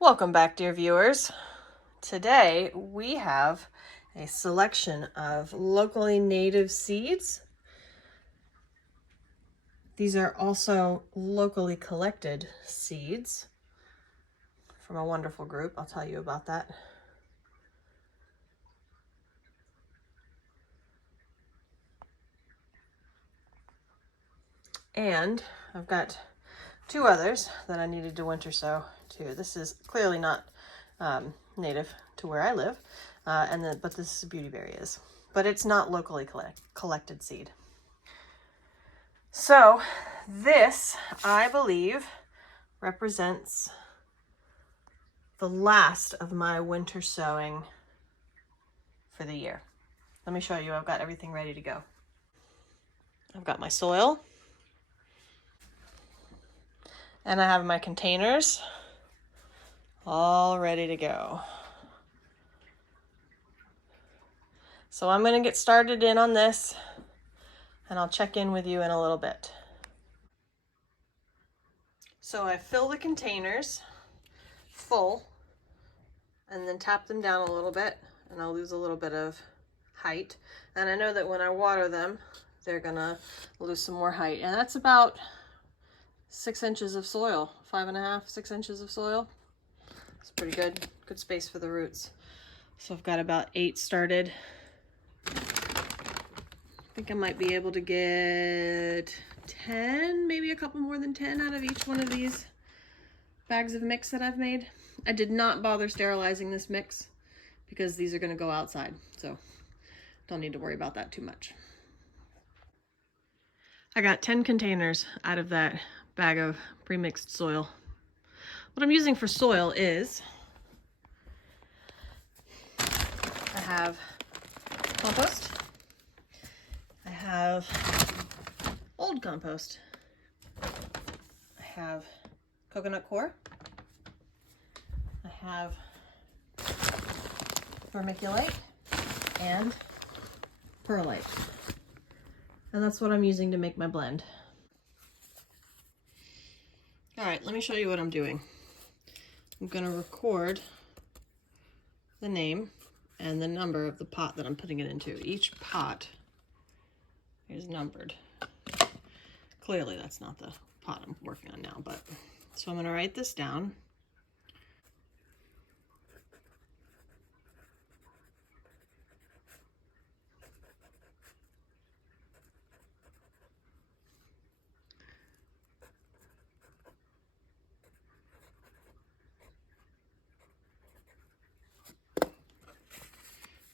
Welcome back, dear viewers. Today we have a selection of locally native seeds. These are also locally collected seeds from a wonderful group. I'll tell you about that. And I've got two others that I needed to winter sow too. This is clearly not native to where I live, but this is a beautyberry is. But it's not locally collected seed. So this, I believe, represents the last of my winter sowing for the year. Let me show you. I've got everything ready to go. I've got my soil, and I have my containers all ready to go. So I'm going to get started in on this, and I'll check in with you in a little bit. So I fill the containers full and then tap them down a little bit, and I'll lose a little bit of height. And I know that when I water them, they're gonna lose some more height. And that's about 6 inches of soil, 5.5, 6 inches of soil. It's pretty good space for the roots. So I've got about 8 started. I think I might be able to get 10, maybe a couple more than 10 out of each one of these bags of mix that I've made. I did not bother sterilizing this mix because these are going to go outside, so don't need to worry about that too much. I got 10 containers out of that bag of pre-mixed soil. What I'm using for soil is I have compost, I have old compost, I have coconut coir, I have vermiculite and perlite. And that's what I'm using to make my blend. All right, let me show you what I'm doing. I'm gonna record the name and the number of the pot that I'm putting it into. Each pot is numbered. Clearly that's not the pot I'm working on now, but so I'm gonna write this down.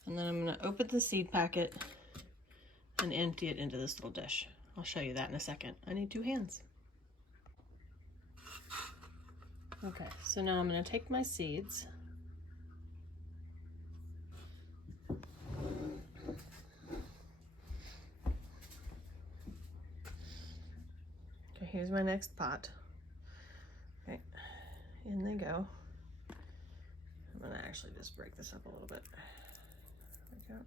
And then I'm going to open the seed packet and empty it into this little dish. I'll show you that in a second. I need 2 hands. Okay, so now I'm going to take my seeds. Okay, here's my next pot. Okay, in they go. I'm going to actually just break this up a little bit. There we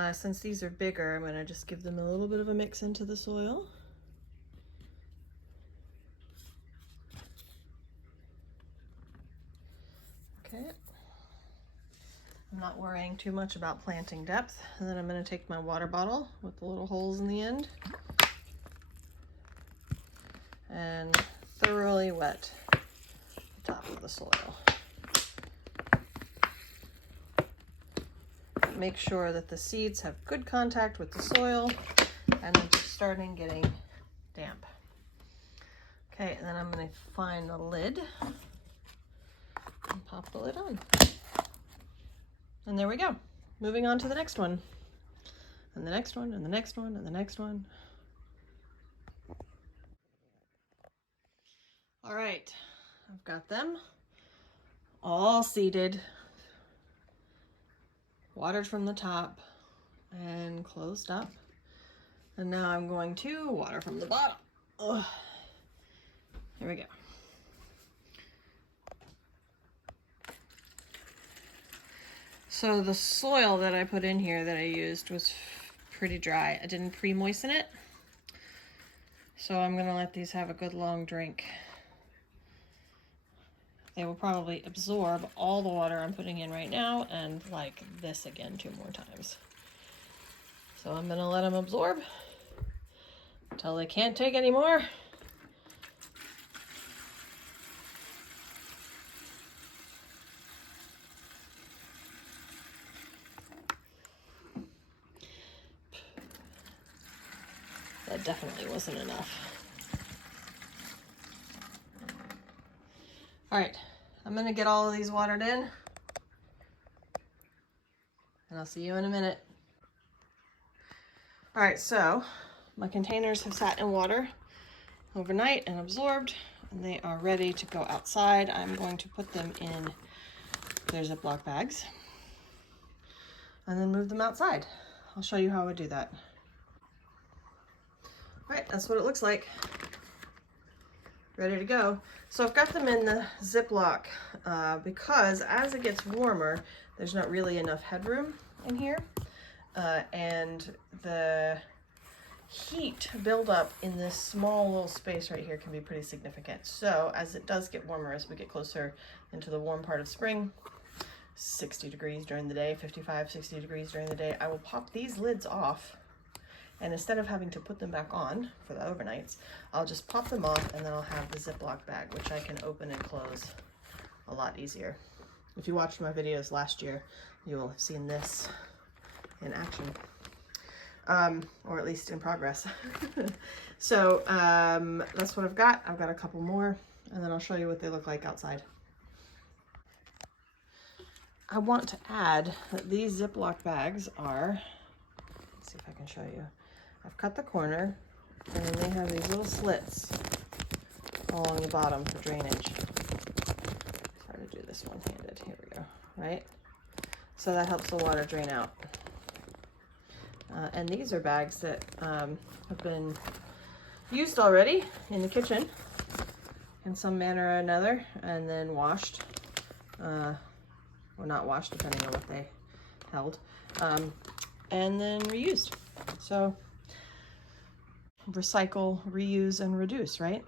go. Since these are bigger, I'm going to just give them a little bit of a mix into the soil. Okay. I'm not worrying too much about planting depth. And then I'm going to take my water bottle with the little holes in the end and thoroughly wet the top of the soil. Make sure that the seeds have good contact with the soil and they're just starting getting damp. Okay, and then I'm going to find the lid and pop the lid on. And there we go. Moving on to the next one. And the next one, and the next one, and the next one. All right, I've got them all seeded, watered from the top and closed up. And now I'm going to water from the bottom. Ugh. There we go. So the soil that I put in here that I used was pretty dry. I didn't pre-moisten it. So I'm gonna let these have a good long drink. they will probably absorb all the water I'm putting in right now and like this again 2 more times. So I'm gonna let them absorb until they can't take any more. That definitely wasn't enough. All right, I'm gonna get all of these watered in, and I'll see you in a minute. All right, so my containers have sat in water overnight and absorbed, and they are ready to go outside. I'm going to put them in their Ziploc bags and then move them outside. I'll show you how I would do that. All right, that's what it looks like. Ready to go. So I've got them in the Ziploc because as it gets warmer, there's not really enough headroom in here. And the heat buildup in this small little space right here can be pretty significant. So as it does get warmer, as we get closer into the warm part of spring, 60 degrees during the day, 55, 60 degrees during the day, I will pop these lids off. And instead of having to put them back on for the overnights, I'll just pop them off, and then I'll have the Ziploc bag, which I can open and close a lot easier. If you watched my videos last year, you will have seen this in action, or at least in progress. So that's what I've got. I've got a couple more, and then I'll show you what they look like outside. I want to add that these Ziploc bags are, let's see if I can show you. I've cut the corner, and then they have these little slits along the bottom for drainage. Try to do this one-handed. Here we go. Right? So that helps the water drain out. And these are bags that have been used already in the kitchen in some manner or another, and then washed, or not washed, depending on what they held, and then reused. So recycle, reuse, and reduce, right?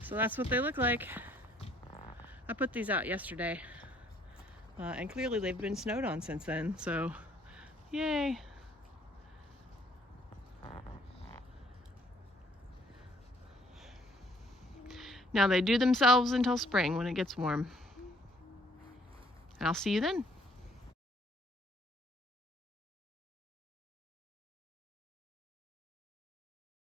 So that's what they look like. I put these out yesterday, and clearly they've been snowed on since then, so yay. Now they do themselves until spring when it gets warm. And I'll see you then.